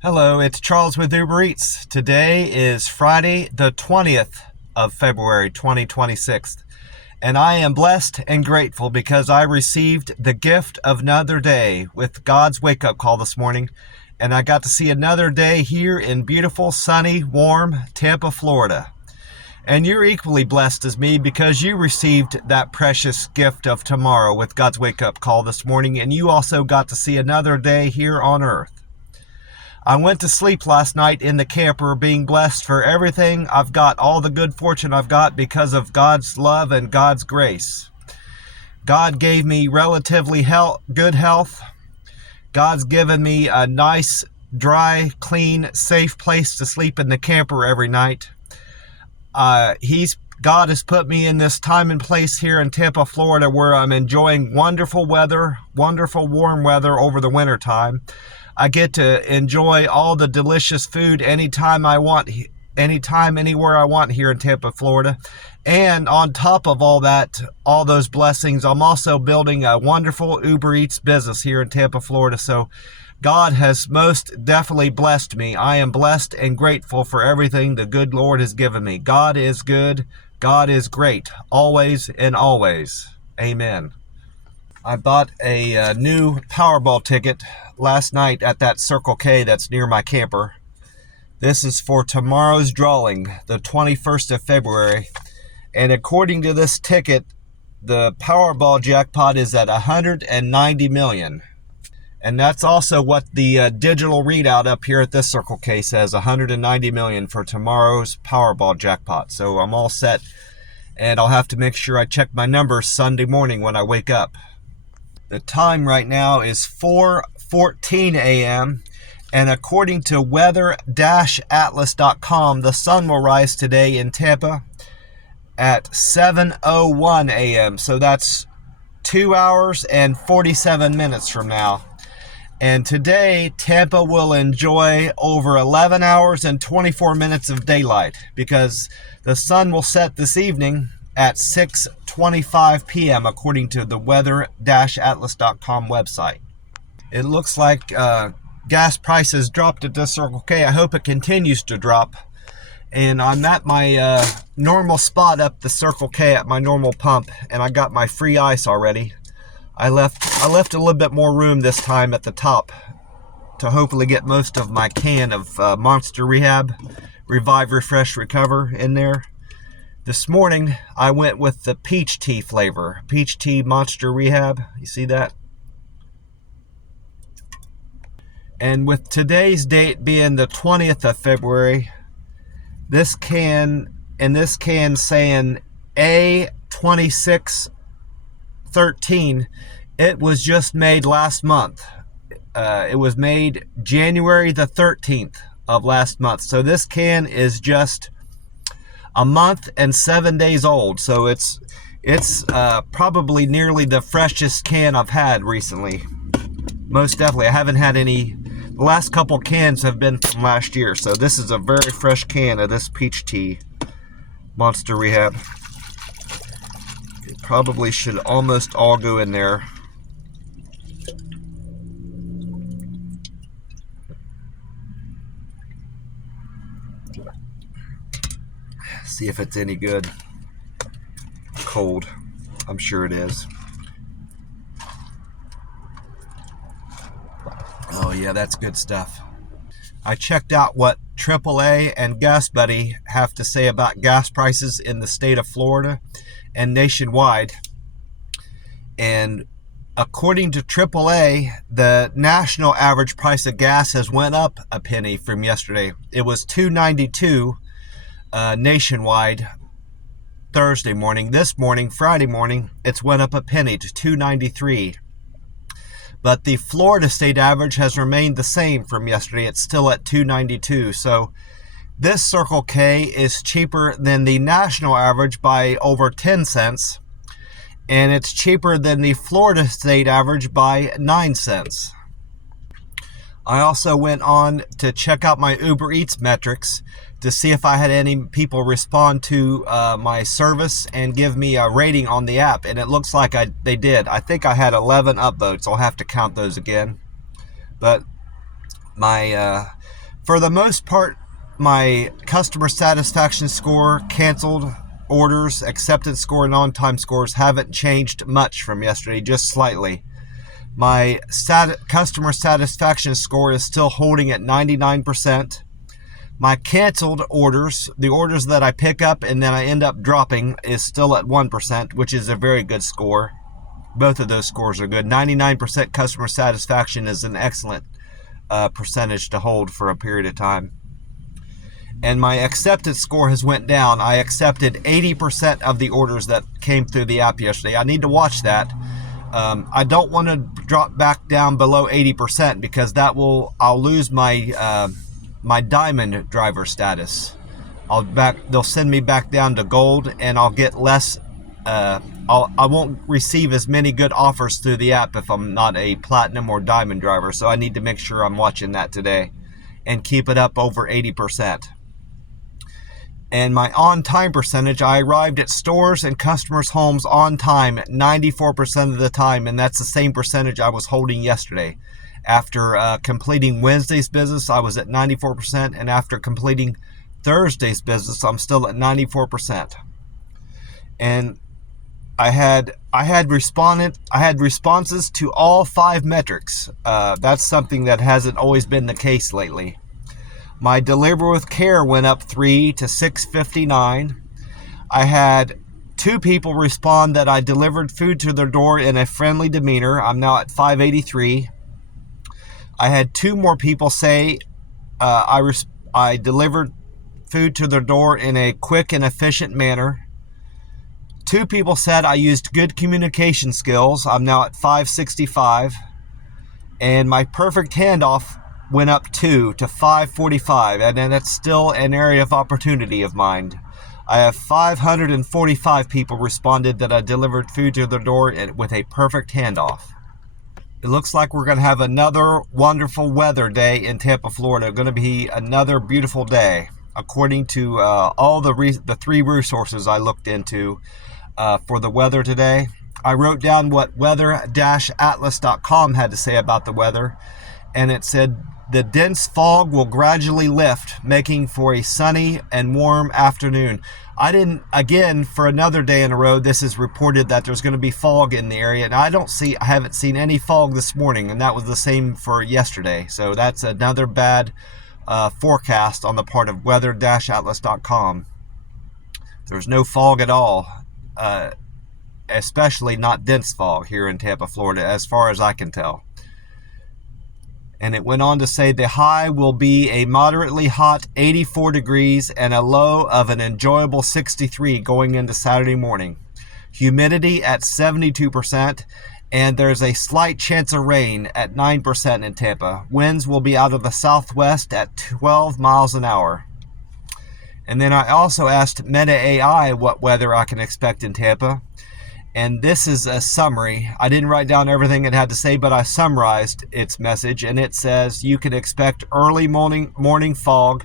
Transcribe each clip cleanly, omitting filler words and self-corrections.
Hello, it's Charles with Uber Eats. Today is Friday, the 20th of February, 2026. And I am blessed and grateful because I received the gift of another day with God's wake-up call this morning. And I got to see another day here in beautiful, sunny, warm Tampa, Florida. And you're equally blessed as me because you received that precious gift of tomorrow with God's wake-up call this morning. And you also got to see another day here on earth. I went to sleep last night in the camper being blessed for everything I've got, all the good fortune I've got because of God's love and God's grace. God gave me relatively good health. God's given me a nice, dry, clean, safe place to sleep in the camper every night. God has put me in this time and place here in Tampa, Florida, where I'm enjoying wonderful weather, wonderful warm weather over the winter time. I get to enjoy all the delicious food anytime I want, anytime, anywhere I want here in Tampa, Florida. And on top of all that, all those blessings, I'm also building a wonderful Uber Eats business here in Tampa, Florida. So God has most definitely blessed me. I am blessed and grateful for everything the good Lord has given me. God is good. God is great. Always and always. Amen. I bought a new Powerball ticket last night at that Circle K that's near my camper. This is for tomorrow's drawing, the 21st of February. And according to this ticket, the Powerball jackpot is at 190 million. And that's also what the digital readout up here at this Circle K says, 190 million for tomorrow's Powerball jackpot. So I'm all set, and I'll have to make sure I check my numbers Sunday morning when I wake up. The time right now is 4:14 a.m. and according to weather-atlas.com, the sun will rise today in Tampa at 7:01 a.m. So that's 2 hours and 47 minutes from now. And today, Tampa will enjoy over 11 hours and 24 minutes of daylight because the sun will set this evening at 6:25 p.m. according to the weather-atlas.com website. It looks like gas prices dropped at this Circle K. I hope it continues to drop. And I'm at my normal spot up the Circle K at my normal pump, and I got my free ice already. I left a little bit more room this time at the top to hopefully get most of my can of Monster Rehab, Revive, Refresh, Recover in there. This morning, I went with the peach tea flavor. Peach tea Monster Rehab. You see that? And with today's date being the 20th of February, this can saying A2613, it was just made last month. It was made January the 13th of last month. So this can is just a month and 7 days old, so it's probably nearly the freshest can I've had recently. Most definitely. I haven't had any. The last couple cans have been from last year, so this is a very fresh can of this peach tea Monster Rehab. It probably should almost all go in there. See if it's any good. Cold. I'm sure it is. Oh yeah, that's good stuff. I checked out what AAA and Gas Buddy have to say about gas prices in the state of Florida and nationwide. And according to AAA, the national average price of gas has went up a penny from yesterday. It was $2.92 nationwide Thursday morning. This morning, Friday morning, it's went up a penny to $2.93. But the Florida state average has remained the same from yesterday. It's still at $2.92. So this Circle K is cheaper than the national average by over 10 cents. And it's cheaper than the Florida state average by 9 cents. I also went on to check out my Uber Eats metrics to see if I had any people respond to my service and give me a rating on the app, and it looks like they did. I think I had 11 upvotes. I'll have to count those again. But my For the most part, my customer satisfaction score, canceled orders, acceptance score, and on-time scores haven't changed much from yesterday, just slightly. My customer satisfaction score is still holding at 99%. My canceled orders, the orders that I pick up and then I end up dropping, is still at 1%, which is a very good score. Both of those scores are good. 99% customer satisfaction is an excellent percentage to hold for a period of time. And my acceptance score has went down. I accepted 80% of the orders that came through the app yesterday. I need to watch that. I don't want to drop back down below 80% because I'll lose my my diamond driver status. They'll send me back down to gold, and I'll get less. I won't receive as many good offers through the app if I'm not a platinum or diamond driver. So I need to make sure I'm watching that today and keep it up over 80%. And my on-time percentage, I arrived at stores and customers' homes on time 94% of the time, and that's the same percentage I was holding yesterday. After completing Wednesday's business, I was at 94%, and after completing Thursday's business, I'm still at 94%. And I had responses to all 5 metrics. That's something that hasn't always been the case lately. My deliver with care went up 3 to 659. I had 2 people respond that I delivered food to their door in a friendly demeanor. I'm now at 583. I had 2 more people say I delivered food to their door in a quick and efficient manner. 2 people said I used good communication skills. I'm now at 565. And my perfect handoff went up 2 to 545, and then that's still an area of opportunity of mine. I have 545 people responded that I delivered food to their door with a perfect handoff. It looks like we're going to have another wonderful weather day in Tampa, Florida. Going to be another beautiful day, according to all the 3 resources I looked into for the weather today. I wrote down what weather-atlas.com had to say about the weather, and it said the dense fog will gradually lift, making for a sunny and warm afternoon. Again, for another day in a row, this is reported that there's going to be fog in the area, and I haven't seen any fog this morning, and that was the same for yesterday. So that's another bad forecast on the part of weather-atlas.com. There's no fog at all, especially not dense fog here in Tampa, Florida, as far as I can tell. And it went on to say the high will be a moderately hot 84 degrees and a low of an enjoyable 63 going into Saturday morning. Humidity at 72%, and there's a slight chance of rain at 9% in Tampa. Winds will be out of the southwest at 12 miles an hour. And then I also asked Meta AI what weather I can expect in Tampa. And this is a summary. I didn't write down everything it had to say, but I summarized its message. And it says you can expect early morning fog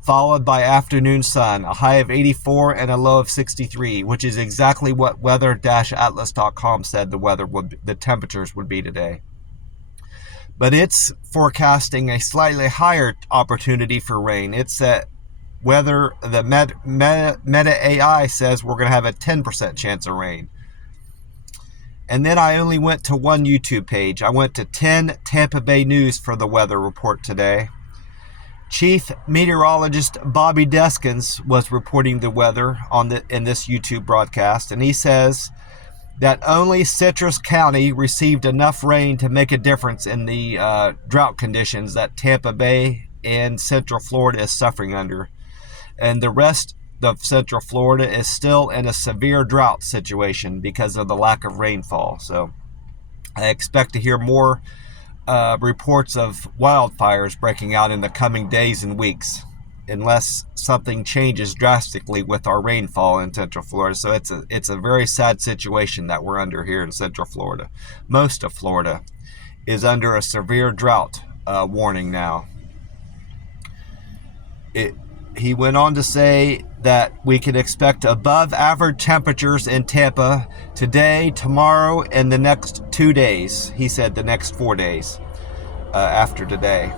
followed by afternoon sun, a high of 84 and a low of 63, which is exactly what weather-atlas.com said the temperatures would be today. But it's forecasting a slightly higher opportunity for rain. It's at the Meta AI says we're going to have a 10% chance of rain. And then I only went to one YouTube page. I went to 10 Tampa Bay News for the weather report today. Chief Meteorologist Bobby Deskins was reporting the weather in this YouTube broadcast, and he says that only Citrus County received enough rain to make a difference in the drought conditions that Tampa Bay and Central Florida is suffering under. And the rest of Central Florida is still in a severe drought situation because of the lack of rainfall. So I expect to hear more reports of wildfires breaking out in the coming days and weeks, unless something changes drastically with our rainfall in Central Florida. So it's a very sad situation that we're under here in Central Florida. Most of Florida is under a severe drought warning now. He went on to say that we can expect above average temperatures in Tampa today, tomorrow, and the next 2 days. He said the next 4 days after today.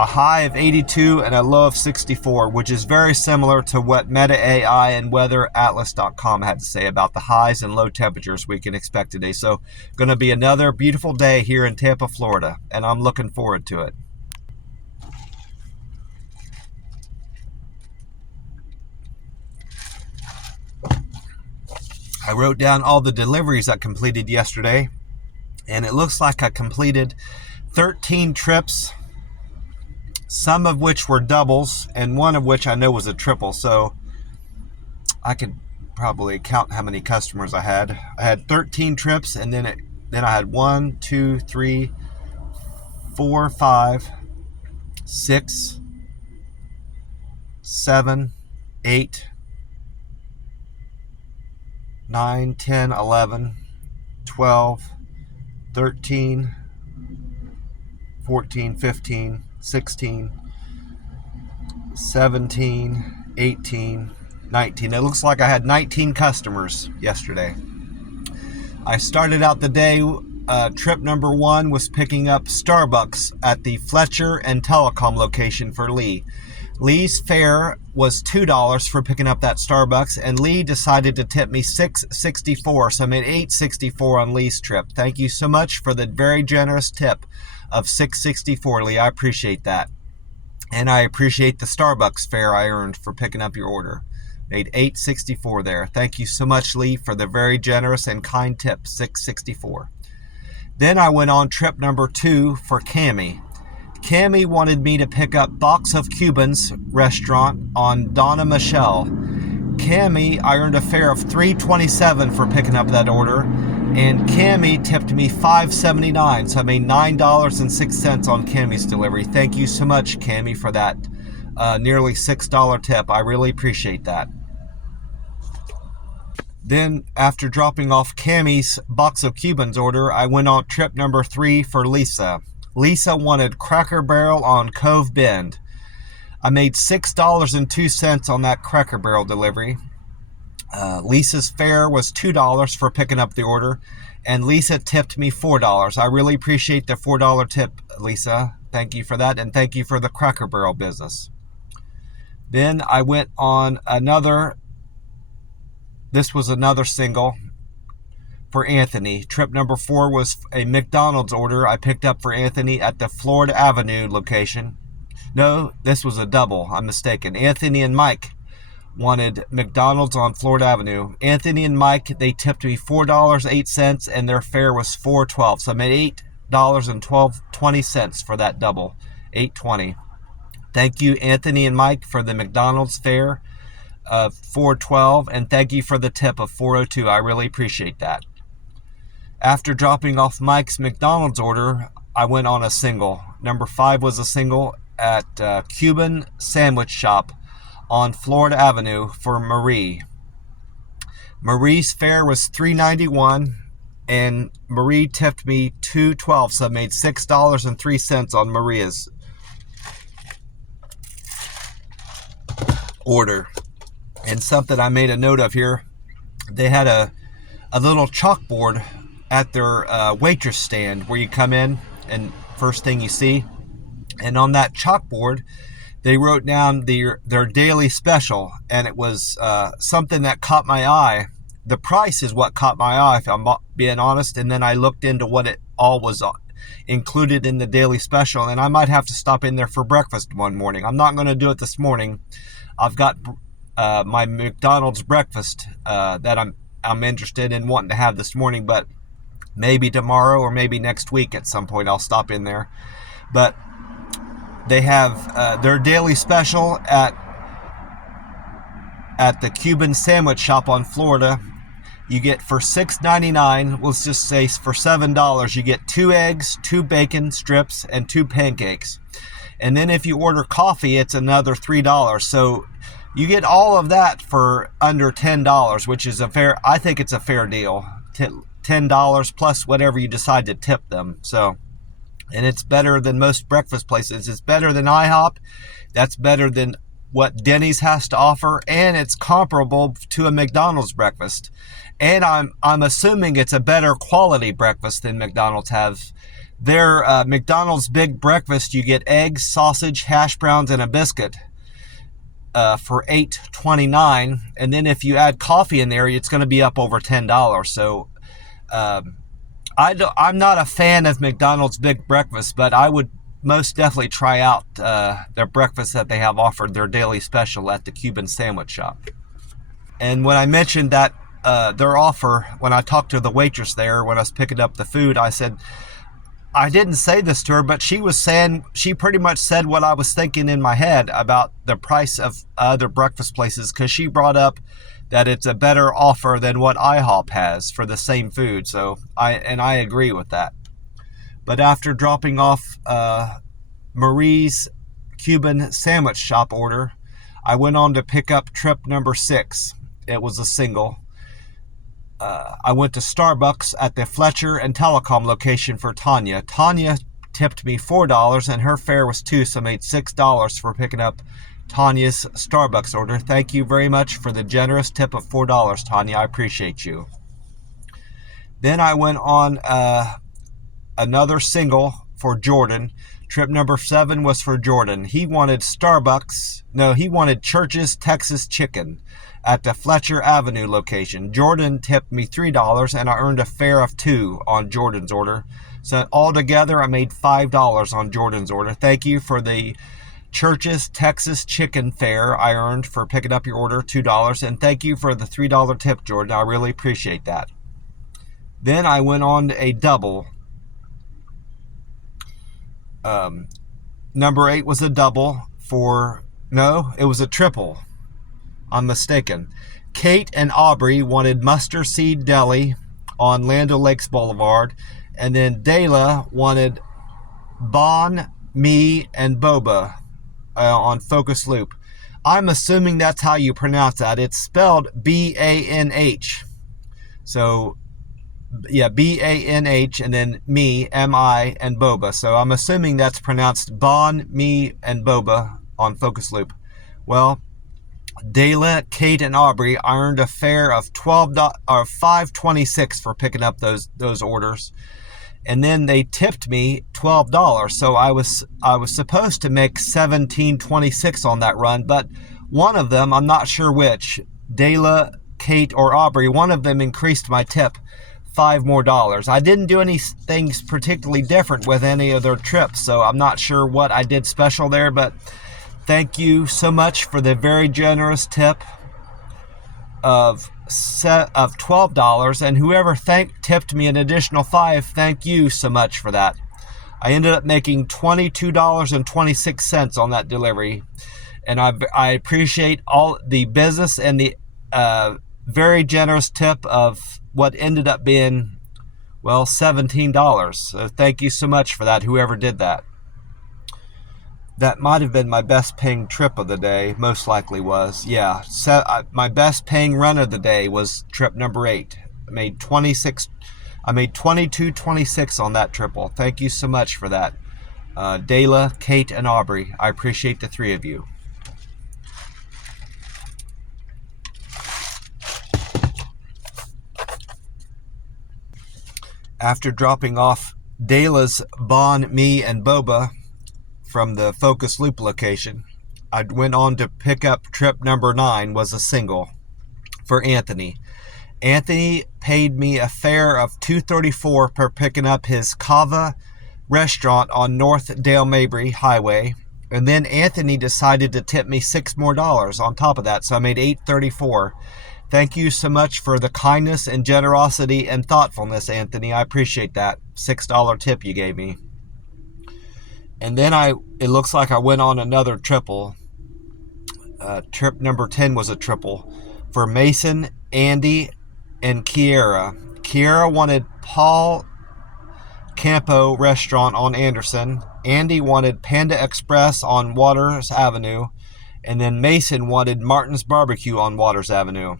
a high of 82 and a low of 64, which is very similar to what Meta AI and weatheratlas.com had to say about the highs and low temperatures we can expect today. So going to be another beautiful day here in Tampa, Florida, and I'm looking forward to it. I wrote down all the deliveries I completed yesterday, and it looks like I completed 13 trips, some of which were doubles, and one of which I know was a triple. So I could probably count how many customers I had. I had 13 trips, and then I had 1, 2, 3, 4, 5, 6, 7, 8, 9, 10, 11, 12, 13, 14, 15, 16, 17, 18, 19. It looks like I had 19 customers yesterday. I started out the day, trip number 1 was picking up Starbucks at the Fletcher and Telecom location for Lee. Lee's fare was $2 for picking up that Starbucks, and Lee decided to tip me $6.64, so I made $8.64 on Lee's trip. Thank you so much for the very generous tip of $6.64, Lee. I appreciate that. And I appreciate the Starbucks fare I earned for picking up your order. Made $8.64 there. Thank you so much, Lee, for the very generous and kind tip, $6.64. Then I went on trip number 2 for Cammie. Cammie wanted me to pick up Box of Cubans restaurant on Donna Michelle. Cammie, I earned a fare of $3.27 for picking up that order, and Cammie tipped me $5.79, so I made $9.06 on Cammie's delivery. Thank you so much, Cammie, for that nearly $6 tip. I really appreciate that. Then, after dropping off Cammie's Box of Cubans order, I went on trip number 3 for Lisa. Lisa wanted Cracker Barrel on Cove Bend. I made $6.02 on that Cracker Barrel delivery. Lisa's fare was $2 for picking up the order, and Lisa tipped me $4. I really appreciate the $4 tip, Lisa. Thank you for that, and thank you for the Cracker Barrel business. Then I went on this was another single for Anthony. Trip number 4 was a McDonald's order I picked up for Anthony at the Florida Avenue location. No, this was a double. I'm mistaken. Anthony and Mike wanted McDonald's on Florida Avenue. Anthony and Mike, they tipped me $4.08, and their fare was $4.12. So I made $8.20 for that double. $8.20. Thank you, Anthony and Mike, for the McDonald's fare of $4.12, and thank you for the tip of $4.02. I really appreciate that. After dropping off Mike's McDonald's order, I went on a single. Number 5 was a single at Cuban Sandwich Shop on Florida Avenue for Marie. Marie's fare was $3.91, and Marie tipped me $2.12, so I made $6.03 on Maria's order. And something I made a note of here, they had a little chalkboard at their waitress stand where you come in and first thing you see, and on that chalkboard they wrote down their daily special, and it was something that caught my eye. The price is what caught my eye, if I'm being honest, and then I looked into what it all was included in the daily special, and I might have to stop in there for breakfast one morning. I'm not going to do it this morning. I've got my McDonald's breakfast that I'm interested in wanting to have this morning, but maybe tomorrow or maybe next week at some point I'll stop in there. But they have their daily special at the Cuban Sandwich Shop on Florida. You get for $6.99, let's just say for $7, you get 2 eggs, 2 bacon strips, and 2 pancakes. And then if you order coffee, it's another $3. So you get all of that for under $10, which is I think it's a fair deal. $10 plus whatever you decide to tip them. So, and it's better than most breakfast places. It's better than IHOP. That's better than what Denny's has to offer, and it's comparable to a McDonald's breakfast. And I'm assuming it's a better quality breakfast than McDonald's has. Their McDonald's Big Breakfast, you get eggs, sausage, hash browns, and a biscuit for $8.29. And then if you add coffee in there, it's going to be up over $10. So I'm not a fan of McDonald's Big Breakfast, but I would most definitely try out their breakfast that they have offered, their daily special at the Cuban Sandwich Shop. And when I mentioned that their offer, when I talked to the waitress there, when I was picking up the food, I said, I didn't say this to her, but she was saying, she pretty much said what I was thinking in my head about the price of other breakfast places, because she brought up that it's a better offer than what IHOP has for the same food. So I agree with that. But after dropping off Marie's Cuban Sandwich Shop order, I went on to pick up trip number 6. It was a single. I went to Starbucks at the Fletcher and Telecom location for Tanya. Tanya tipped me $4 and her fare was $2, so I made $6 for picking up Tanya's Starbucks order. Thank you very much for the generous tip of $4, Tanya. I appreciate you. Then I went on another single for Jordan. Trip number 7 was for Jordan. He wanted he wanted Church's Texas Chicken at the Fletcher Avenue location. Jordan tipped me $3 and I earned a fare of $2 on Jordan's order. So altogether I made $5 on Jordan's order. Thank you for the Church's Texas Chicken fare I earned for picking up your order, $2. And thank you for the $3 tip, Jordan. I really appreciate that. Then I went on a double. Number 8 was a double it was a triple. I'm mistaken. Kate and Aubrey wanted Mustard Seed Deli on Land O'Lakes Boulevard. And then Dayla wanted Bon, Me, and Boba on Focus Loop. I'm assuming that's how you pronounce that. It's spelled B-A-N-H. So, yeah, B-A-N-H and then Me, M-I, and Boba. So I'm assuming that's pronounced Bon, Me, and Boba on Focus Loop. Well, Dayla, Kate, and Aubrey, I earned a fare of $5.26 for picking up those orders, and then they tipped me $12. So I was supposed to make $17.26 on that run, but one of them, I'm not sure which, Dayla, Kate, or Aubrey, one of them increased my tip $5 more. I didn't do anything particularly different with any of their trips, so I'm not sure what I did special there, but thank you so much for the very generous tip of $12, and whoever tipped me an additional $5, thank you so much for that. I ended up making $22.26 on that delivery, and I appreciate all the business and the very generous tip of what ended up being, well, $17. So thank you so much for that, whoever did that. That might have been my best paying trip of the day, most likely was. Yeah, my best paying run of the day was trip number 8. I made $22.26 on that triple. Thank you so much for that. Dayla, Kate, and Aubrey, I appreciate the 3 of you. After dropping off Dayla's Bon, Me, and Boba from the Focus Loop location, I went on to pick up trip number 9, was a single for Anthony. Anthony paid me a fare of $2.34 per picking up his Cava restaurant on North Dale Mabry Highway. And then Anthony decided to tip me $6 more on top of that, so I made $8.34. Thank you so much for the kindness and generosity and thoughtfulness, Anthony. I appreciate that $6 tip you gave me. And then it looks like I went on another triple. Trip number 10 was a triple for Mason, Andy, and Kiera. Kiera wanted Paul Campo Restaurant on Anderson. Andy wanted Panda Express on Waters Avenue. And then Mason wanted Martin's Barbecue on Waters Avenue.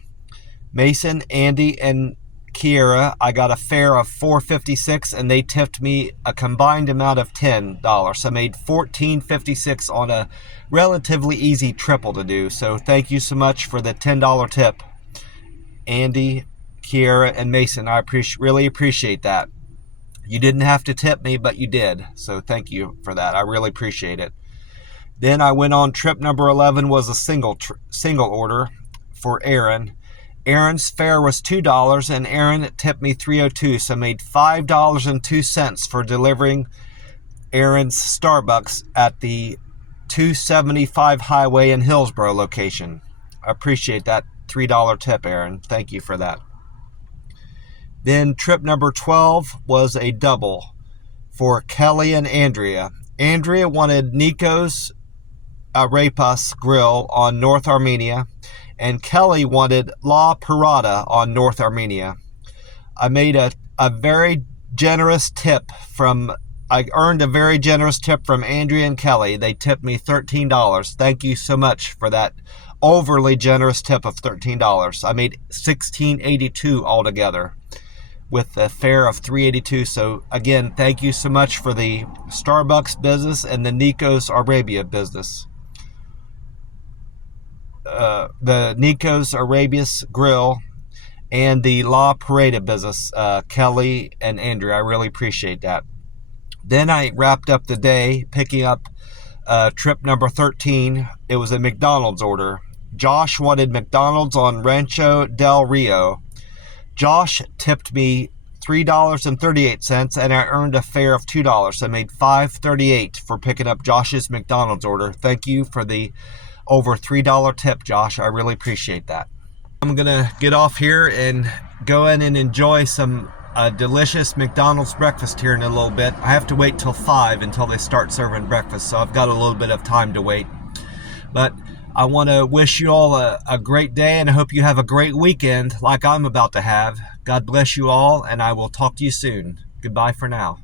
Mason, Andy, and Kiera, I got a fare of $4.56, and they tipped me a combined amount of $10. So I made $14.56 on a relatively easy triple to do. So thank you so much for the $10 tip, Andy, Kiera, and Mason. I really appreciate that. You didn't have to tip me, but you did. So thank you for that. I really appreciate it. Then I went on trip number 11, was a single order for Aaron. Aaron's fare was $2 and Aaron tipped me $3.02, so I made $5.02 for delivering Aaron's Starbucks at the 275 Highway in Hillsboro location. I appreciate that $3 tip, Aaron. Thank you for that. Then trip number 12 was a double for Kelly and Andrea. Andrea wanted Nico's Arepas Grill on North Armenia, and Kelly wanted La Parada on North Armenia. I made a very generous tip from, I earned a very generous tip from Andrea and Kelly. They tipped me $13. Thank you so much for that overly generous tip of $13. I made $16.82 altogether with a fare of $3.82. So again, thank you so much for the Starbucks business and the Nico's Arabia business. The Nico's Arabia's Grill and the La Parada business, Kelly and Andrea. I really appreciate that. Then I wrapped up the day picking up trip number 13. It was a McDonald's order. Josh wanted McDonald's on Rancho del Rio. Josh tipped me $3.38 and I earned a fare of $2. So I made $5.38 for picking up Josh's McDonald's order. Thank you for the over $3 tip, Josh. I really appreciate that. I'm gonna get off here and go in and enjoy some delicious McDonald's breakfast here in a little bit. I have to wait till 5 until they start serving breakfast, so I've got a little bit of time to wait. But I want to wish you all a great day, and I hope you have a great weekend like I'm about to have. God bless you all, and I will talk to you soon. Goodbye for now.